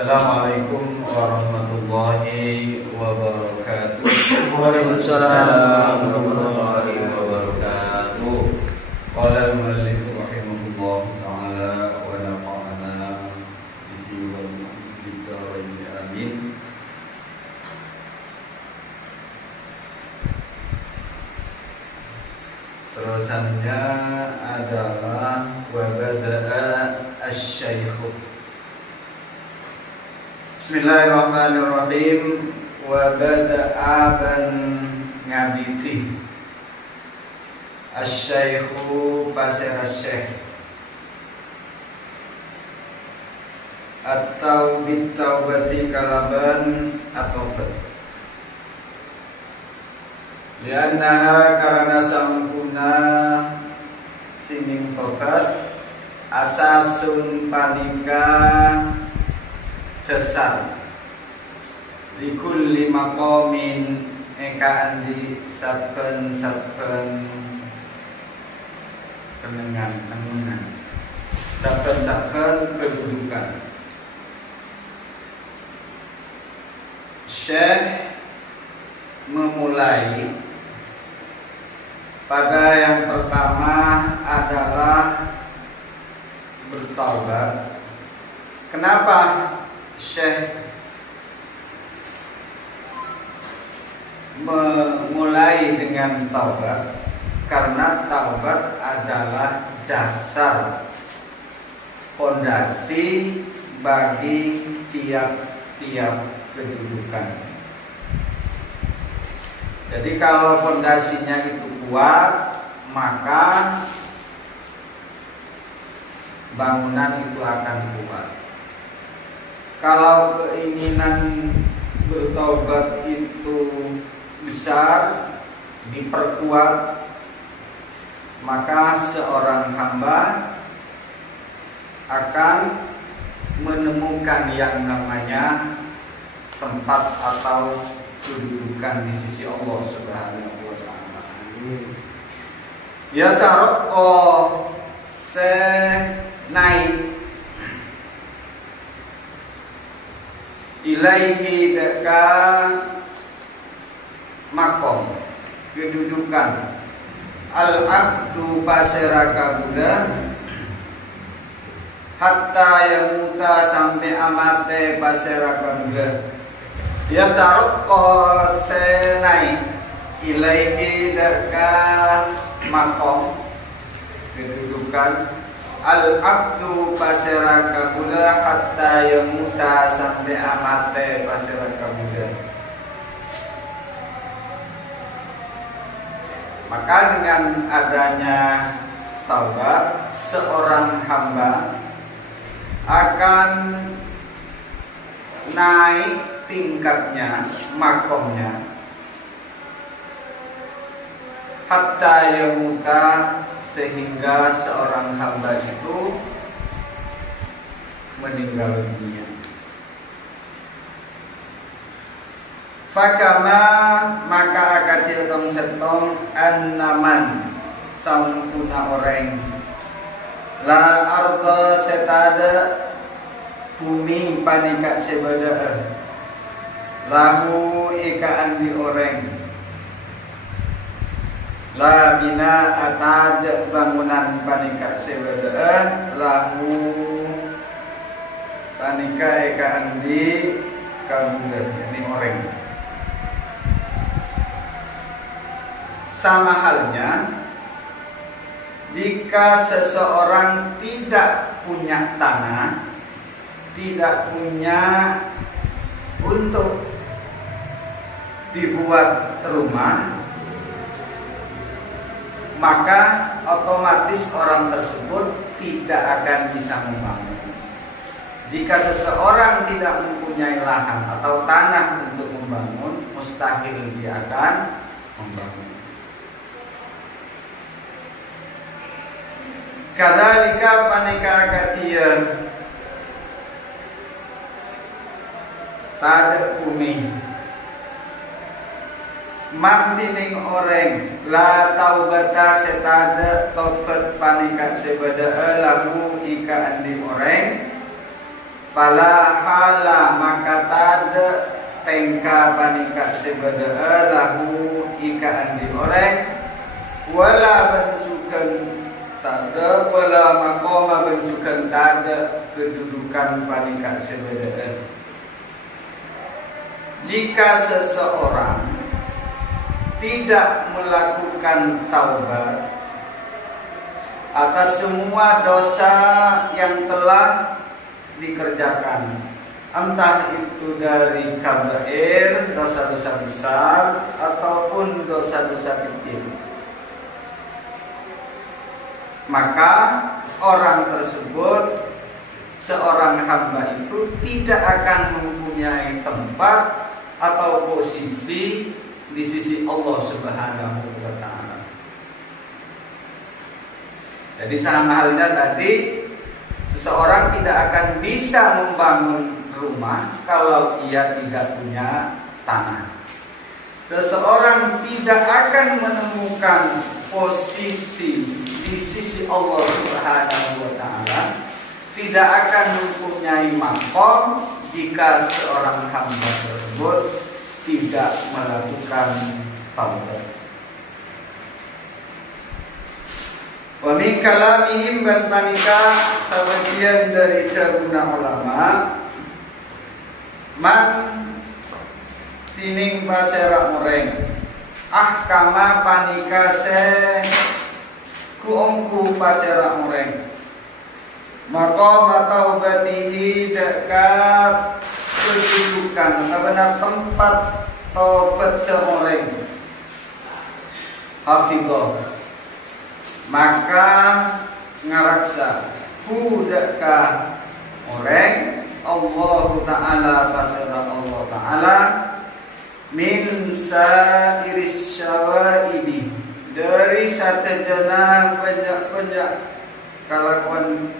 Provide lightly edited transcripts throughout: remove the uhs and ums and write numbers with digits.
Assalamualaikum warahmatullahi wabarakatuh. Waalaikumsalam warahmatullahi wabarakatuh. Qala al-muallif rahimahullah ta'ala wa nafa'ana bihi wa bihi amin. Terusannya adalah wa bada'a asy-syaikhu. Bismillahirrahmanirrahim. Wa bada'a ban ngabiti asy-syaikhu pasir asy-syaikh atau bitaubati kalaban atau liannaha karena sangkuna timing tobat asasun panika dasar likulli maqamin eka andi saben-saben kenengan saben-saben kedudukan. Syekh memulai pada yang pertama adalah bertaubat. Kenapa Syekh memulai dengan taubat? Karena taubat adalah dasar fondasi bagi tiap-tiap kedudukan. Jadi kalau fondasinya itu kuat, maka bangunan itu akan kuat. Kalau keinginan bertaubat itu besar, diperkuat, maka seorang hamba akan menemukan yang namanya tempat atau kedudukan di sisi Allah Subhanahu wa ta'ala. Ya taraqqa naik ilaihi deka makom kedudukan al-abdu pasiraka buddha hatta yamuta sampai amate pasiraka buddha. Ya taraqqa senai ilaihi deka makom kedudukan al-abdu pasiraka buddha hatta yamuta sampai amate pasiraka buddha. Maka dengan adanya taubat, seorang hamba akan naik tingkatnya, makomnya hatta yamuta, sehingga seorang hamba itu meninggal dunia. Fakama maka akatil tong setong annaman sampuna orang la arda setada bumi panika sebada lahu ikaan di orang la bina atad bangunan panika sebada lahu panika ikaan di kabulan ini orang. Sama halnya jika seseorang tidak punya tanah, tidak punya untuk dibuat rumah, maka otomatis orang tersebut tidak akan bisa membangun. Jika seseorang tidak mempunyai lahan atau tanah untuk membangun, mustahil dia akan membangun. Kadzalika paneka katia tada bumi mantining orang la taubata setada taubat panika sebada lagu ika andi orang Fala hala maka tada tengka panika sebeda lahu ika andi orang wala bencukan tada wala makoma bencukan tada kedudukan panika sebeda. Jika seseorang tidak melakukan taubat atas semua dosa yang telah dikerjakan, entah itu dari kabair, dosa-dosa besar ataupun dosa-dosa kecil, maka orang tersebut, seorang hamba itu tidak akan mempunyai tempat atau posisi di sisi Allah Subhanahu wa ta'ala. Jadi sama halnya tadi, seseorang tidak akan bisa membangun rumah kalau ia tidak punya tanah. Seseorang tidak akan menemukan posisi di sisi Allah Subhanahu wa ta'ala, tidak akan mempunyai maqam jika seorang hamba tersebut tidak melakukan taubat. Wa min kalamihim ban manika sebagian dari ceruna ulama man tining basera mureng ahkama panika se kuongku basera mureng maka taubatihi dekat kedudukan benar tempat taubat orang hafidhah maka ngaraksa hudaka orang Allah Ta'ala pasara Allah Ta'ala min sairis syawaibi dari satejana penjak kalakuan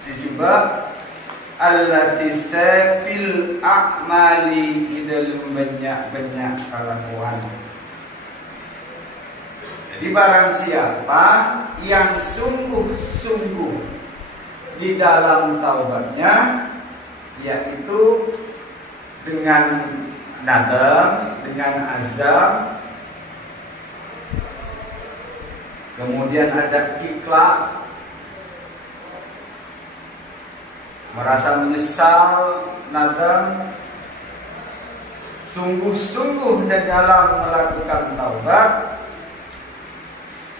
sejubah allati fil a'mali di dalam banyak kalakuan. Jadi barang siapa yang sungguh-sungguh di dalam taubatnya, yaitu dengan nadam, dengan azam, kemudian ada ikhlas, merasa menyesal, nadam, sungguh-sungguh dan dalam melakukan taubat,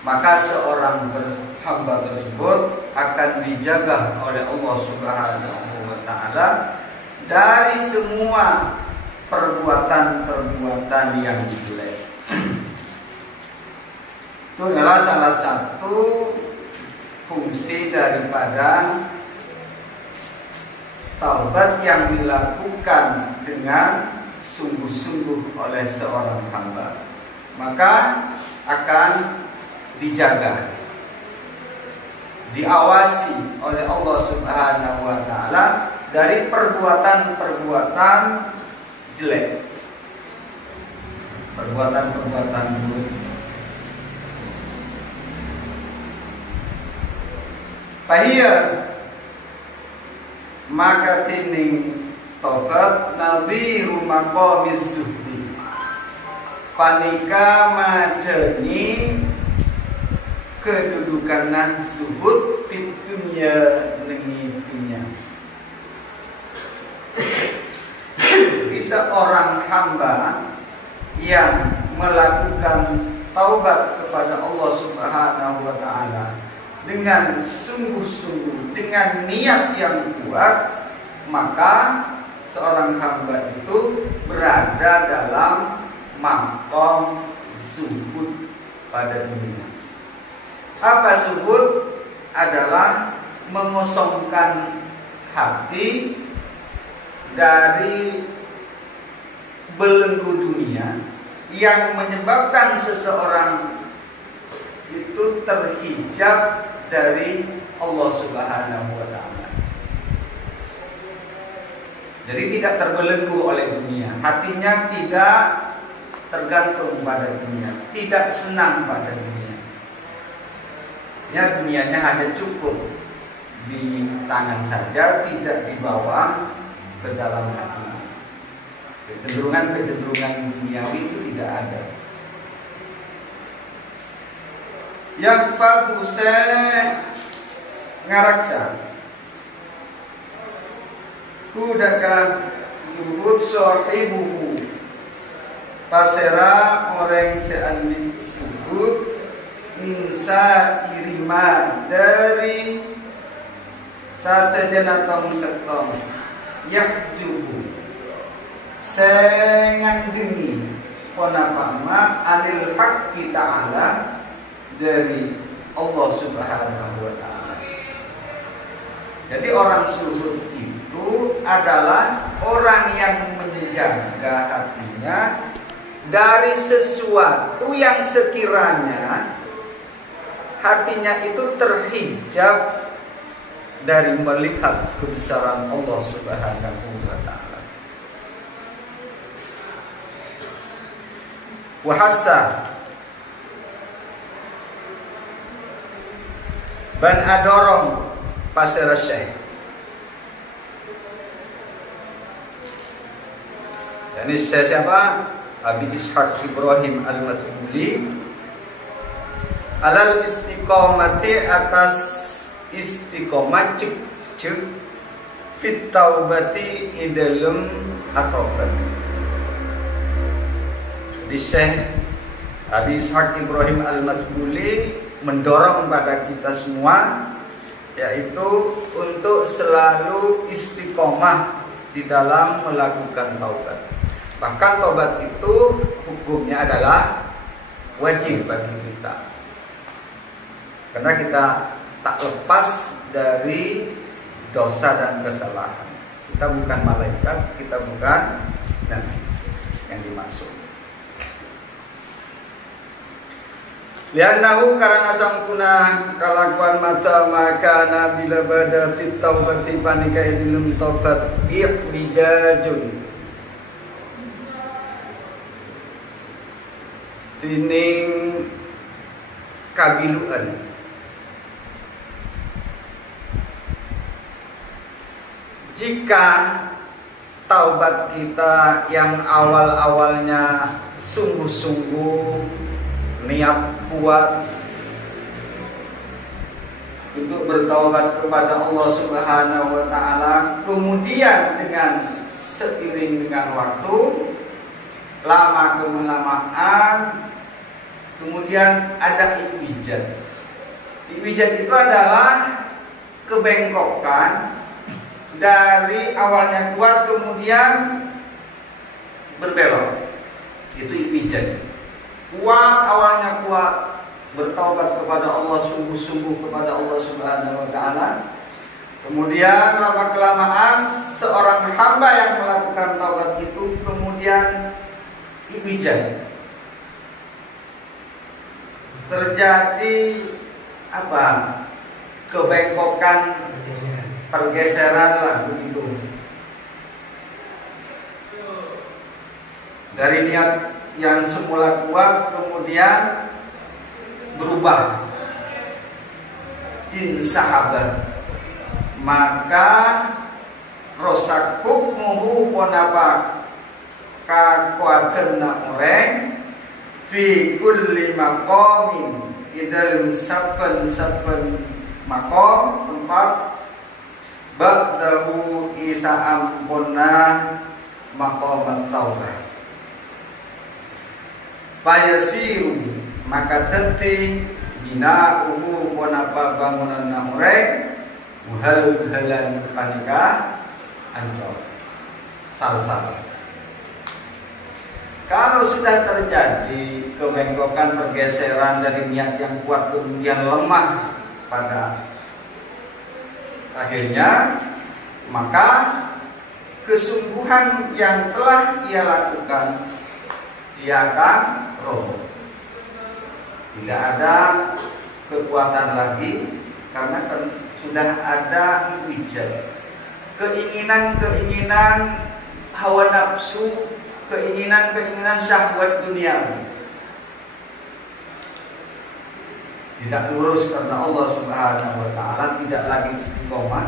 maka seorang hamba tersebut akan dijaga oleh Allah Subhanahu wa ta'ala dari semua perbuatan-perbuatan yang jelek. Itu adalah salah satu fungsi daripada taubat yang dilakukan dengan sungguh-sungguh oleh seorang hamba, maka akan dijaga, diawasi oleh Allah Subhanahu wa ta'ala dari perbuatan-perbuatan jelek, perbuatan-perbuatan buruk. Fahiyya maka tining tobat nadhiru maqamiz zuhdi panika madeni kedudukan zuhud fit dunya nengi dunya. Bisa orang hamba yang melakukan taubat kepada Allah Subhanahu wa ta'ala dengan sungguh-sungguh, dengan niat yang kuat, maka seorang hamba itu berada dalam maqam zuhud pada dunia. Apa zuhud? Adalah mengosongkan hati dari belenggu dunia yang menyebabkan seseorang itu terhijab dari Allah Subhanahu wa ta'ala. Jadi tidak terbelenggu oleh dunia, hatinya tidak tergantung pada dunia, tidak senang pada dunia. Ya, dunianya hanya cukup di tangan saja, tidak dibawa ke dalam hati. Kecenderungan duniawi itu tidak ada. Yahfadhu ngaraksa hudaka zuhud sahibuhu pasera orang seanding suhud minsa irima dari satejanatong setong yahjubu sengandeni ponapama anil haqqi ta'ala dari Allah Subhanahu wa ta'ala. Jadi orang zuhud itu adalah orang yang menjaga hatinya dari sesuatu yang sekiranya hatinya itu terhijab dari melihat kebesaran Allah Subhanahu wa ta'ala. Wahassa ban adorong pasera syekh. Ini siapa? Abi Ishaq Ibrahim Al-Matbuli alal istiqomati atas istiqomah cek fit taubati idalum atobat. Di Syekh Abi Ishaq Ibrahim Al-Matbuli mendorong pada kita semua yaitu untuk selalu istiqomah di dalam melakukan taubat. Bahkan taubat itu hukumnya adalah wajib bagi kita, karena kita tak lepas dari dosa dan kesalahan. Kita bukan malaikat, kita bukan nabi yang dimaksud. Liannahu karena sangkuna kalakuan mata maka nabila bada fit taubati panika idilum taubat iqwijajun tining kabiluan. Jika taubat kita yang awal-awalnya sungguh-sungguh niat kuat untuk bertaubat kepada Allah Subhanahu wa ta'ala, kemudian dengan seiring dengan waktu, lama kelamaan, kemudian ada iwijad. Iwijad itu adalah kebengkokan dari awalnya kuat kemudian berbelok. Itu iwijad. Kuat, awalnya kuat, bertaubat kepada Allah, sungguh-sungguh kepada Allah Subhanahu wa ta'ala. Kemudian lama kelamaan seorang hamba yang melakukan taubat itu kemudian iwijad, terjadi apa? Kebengkokan, pergeseran lah begitu. Dari niat yang semula kuat kemudian berubah, insahabat, maka rosak hukmuhu ponapa kakuatenna orang fi kulli maqamin idalum saben maqam tempat ba'dahu isa ampuna maqamat taubah fayasiru maka teti bina uhu ponapa bangunan namurek muhal-muhalan panika ancol sal-sal. Kalau sudah terjadi kebengkokan, pergeseran dari niat yang kuat kemudian lemah pada akhirnya, maka kesungguhan yang telah ia lakukan ia akan roboh. Tidak ada kekuatan lagi karena sudah ada iwijad, keinginan-keinginan hawa nafsu, keinginan-keinginan syahwat duniawi. tidak lurus karena Allah Subhanahu wa taala, tidak lagi istiqomah,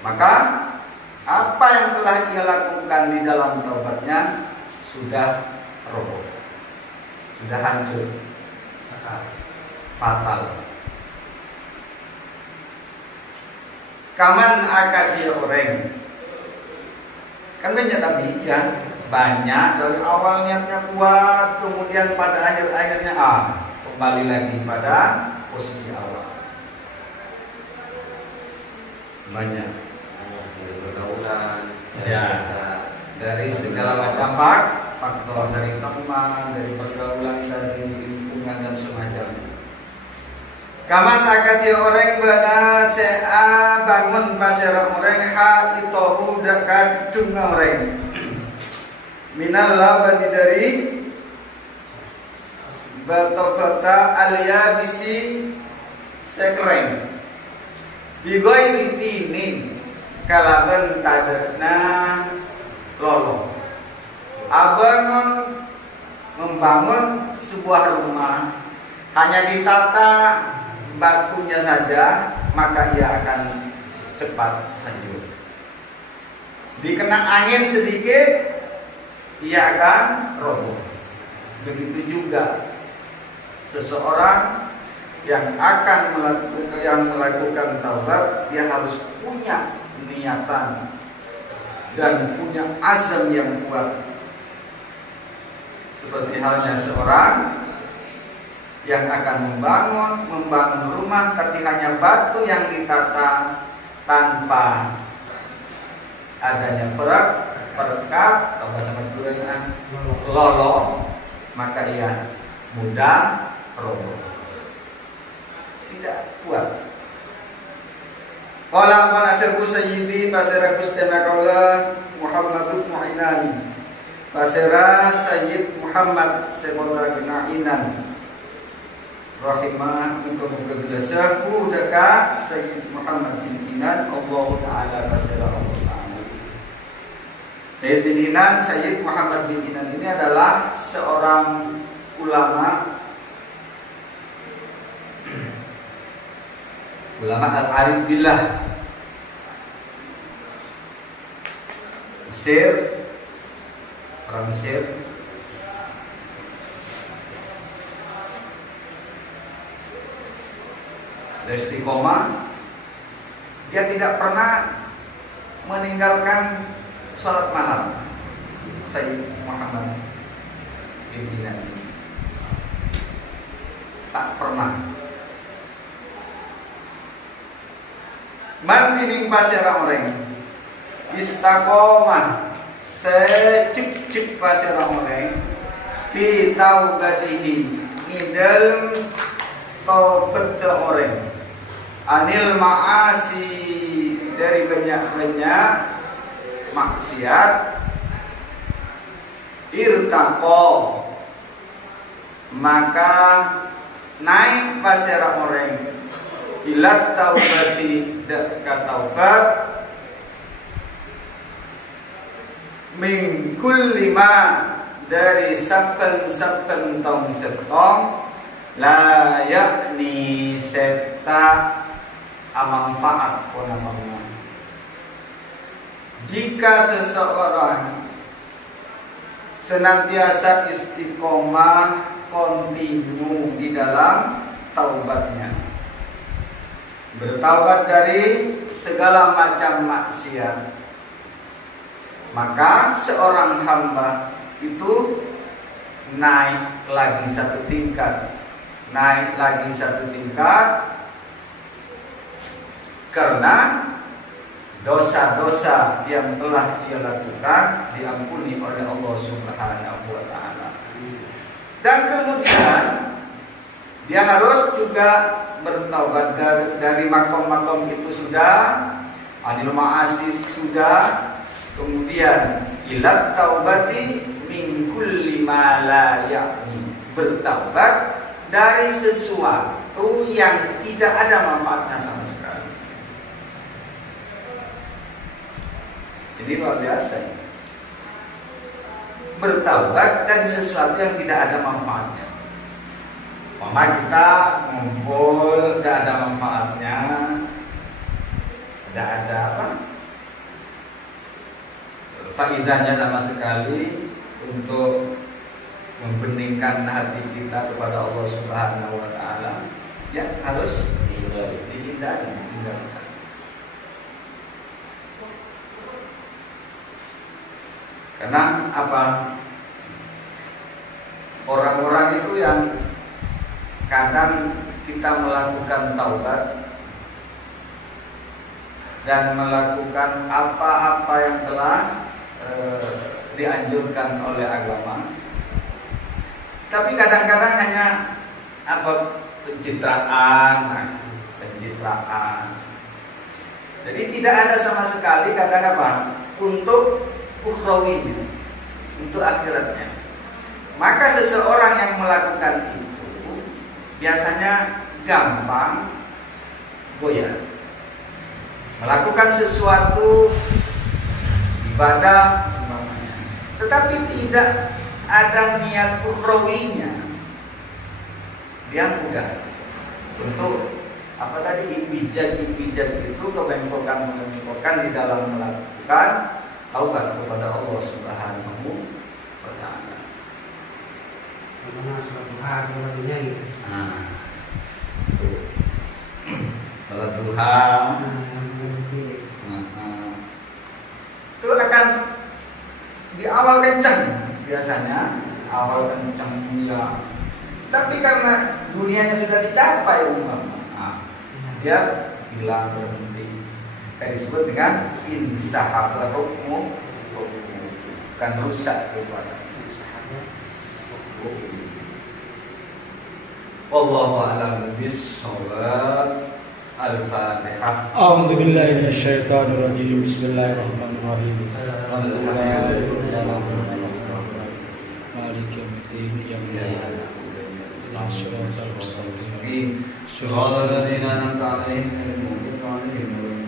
maka apa yang telah ia lakukan di dalam taubatnya sudah roboh, sudah hancur, fatal. Kaman akad dia orang, kan banyak tabijah, banyak dari awal niatnya kuat, kemudian pada akhirnya kembali lagi pada posisi awal. Banyak dari pergaulan, ya, dari segala macam faktor, dari teman, dari pergaulan, dari lingkungan dan semacamnya. Kaman akad dia orang bana sea bangun pasir orang hati tohu dekat dunga orang minal labadi dari bata-bata alia bisi sekreng bigoi ritinin kalaban tadana lolo. Abangun membangun sebuah rumah hanya ditata batunya saja, maka ia akan cepat hancur. Dikena angin sedikit, ia akan roboh. Begitu juga seseorang yang akan melakukan taubat, dia harus punya niatan dan punya azam yang kuat. Seperti halnya seorang yang akan membangun rumah, tapi hanya batu yang ditata tanpa adanya perekat atau bahasa Madura lolo, maka ia mudah roboh, tidak kuat. Qala man ajarku sayyidi pasera Gustana kaula Muhammadud Mu'inan, pasera Sayyid Muhammad Sekota Ginainan rahimah untuk kebilasaku dekat Sayyid Muhammad bin Inan Allah Ta'ala pasera Allah Ta'ala. Sayyid bin Inan, Sayyid Muhammad bin Inan ini adalah seorang ulama al-arif billah Mesir, orang Mesir. Dia istiqomah, dia tidak pernah meninggalkan sholat malam. Sayyid Muhammad bin Inan tak pernah. Mantining pasera orang istiqomah secip-cip pasera orang fi taubatihi idal taubat orang anil ma'asi dari banyak-banyak maksiat irtaqo maka naik pasera orang ilat taubati dekat taubat min kulli ma dari saben-saben tong setong la yakni seta amanfaat konamana. Jika seseorang senantiasa istiqomah kontinu di dalam taubatnya, bertaubat dari segala macam maksiat, maka seorang hamba itu naik lagi satu tingkat, karena dosa-dosa yang telah ia lakukan diampuni oleh Allah Subhanahu wa ta'ala. Dan kemudian dia harus juga bertaubat dari makom-makom itu sudah, anil ma'asi sudah, kemudian ilat taubati min kulli ma la yakni, bertaubat dari sesuatu yang tidak ada manfaatnya sama sekali. Ini luar biasa. Bertaubat dari sesuatu yang tidak ada manfaatnya. Mama kita ngumpul, tidak ada manfaatnya, tidak ada apa faedahnya sama sekali untuk membeningkan hati kita kepada Allah Subhanahu wa Ta'ala, ya harus dihindari. Karena apa? Orang-orang itu yang kadang kita melakukan taubat dan melakukan apa-apa yang telah dianjurkan oleh agama, tapi kadang-kadang hanya apa pencitraan. Jadi tidak ada sama sekali kadang apa untuk ukhrawinya, untuk akhiratnya. Maka seseorang yang melakukan itu biasanya gampang goyah. Melakukan sesuatu ibadah umpamanya, tetapi tidak ada niat ukhrawinya, dia mudah untuk apa tadi ibijat itu kebengkokan di dalam melakukan taubat kepada Allah Subhanahu wa Ta'ala. Karena sholat duha wajibnya gitu. Sholat duha itu akan di awal kencang biasanya, awal kencang ya. Tapi karena dunianya sudah dicapai dia hilang berhenti. Kayak disebut dengan insahab hukmu, bukan rusak kepada wallahu a'lam bis-shawab. Al-Fatihah. A'udzu billahi minasyaitonir rajim. Bismillahirrahmanirrahim. Maliki yaumiddin. Shiratal mustaqim. Shiratal ladzina an'amta 'alaihim ghairil maghdubi 'alaihim